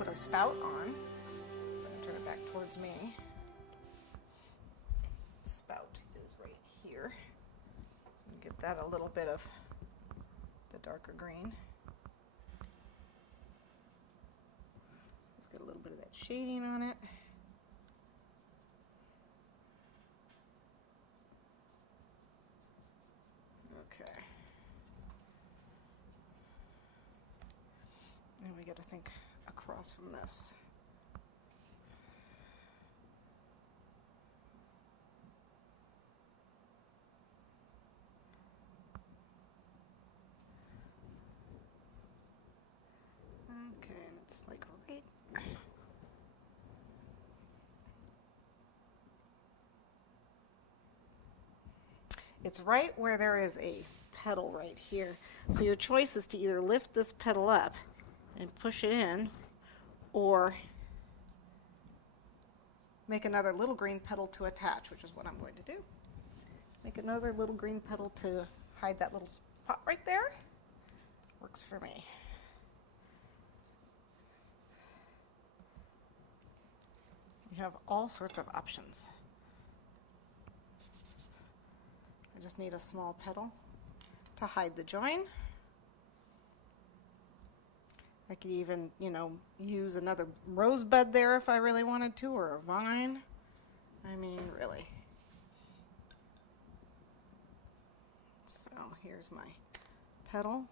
put our spout on. So I'm going to turn it back towards me. Spout is right here. Give that a little bit of the darker green. Let's get a little bit of that shading on it. Okay. And we got to think across from this. Okay, and it's like right. It's right where there is a petal right here. So your choice is to either lift this petal up and push it in, or make another little green petal to attach, which is what I'm going to do. Make another little green petal to hide that little spot right there. Works for me. You have all sorts of options. I just need a small petal to hide the join. I could even, use another rosebud there if I really wanted to, or a vine. I mean, really. So here's my petal.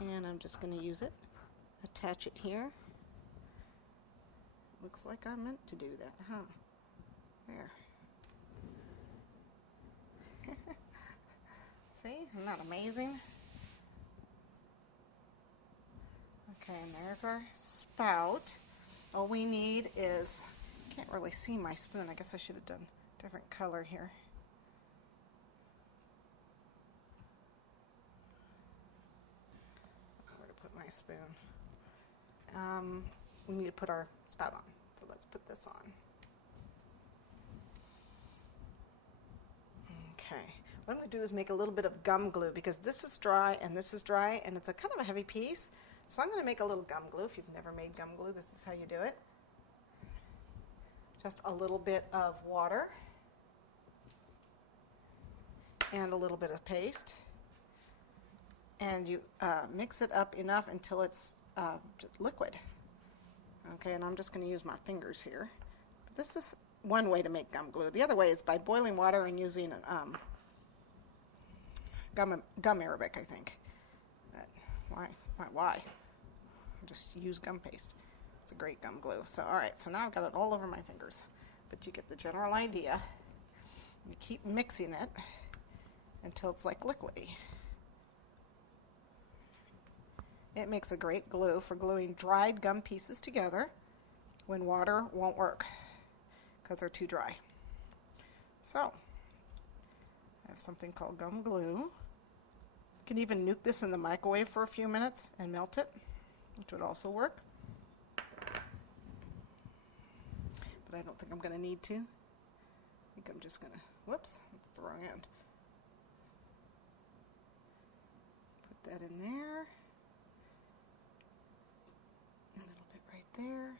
And I'm just going to use it, attach it here. Looks like I meant to do that, huh? There. See, isn't that amazing? Okay, and there's our spout. All we need is, can't really see my spoon. I guess I should have done a different color here. Where to put my spoon? We need to put our spout on. So let's put this on. Okay. What I'm going to do is make a little bit of gum glue, because this is dry and this is dry, and it's a kind of a heavy piece. So I'm going to make a little gum glue. If you've never made gum glue, this is how you do it. Just a little bit of water and a little bit of paste. And you mix it up enough until it's liquid. Okay, and I'm just going to use my fingers here. But this is one way to make gum glue. The other way is by boiling water and using gum arabic, I think. Why? Just use gum paste. It's a great gum glue. So, all right, so now I've got it all over my fingers. But you get the general idea. You keep mixing it until it's like liquidy. It makes a great glue for gluing dried gum pieces together when water won't work because they're too dry. So, I have something called gum glue. You can even nuke this in the microwave for a few minutes and melt it, which would also work. But I don't think I'm going to need to. I think I'm just going to, whoops, that's the wrong end. Put that in there. A little bit right there.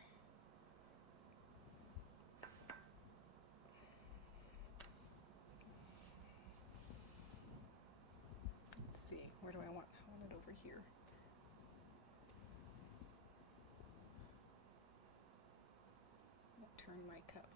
Let's see, where do I want? I want it over here. I'll turn my cup.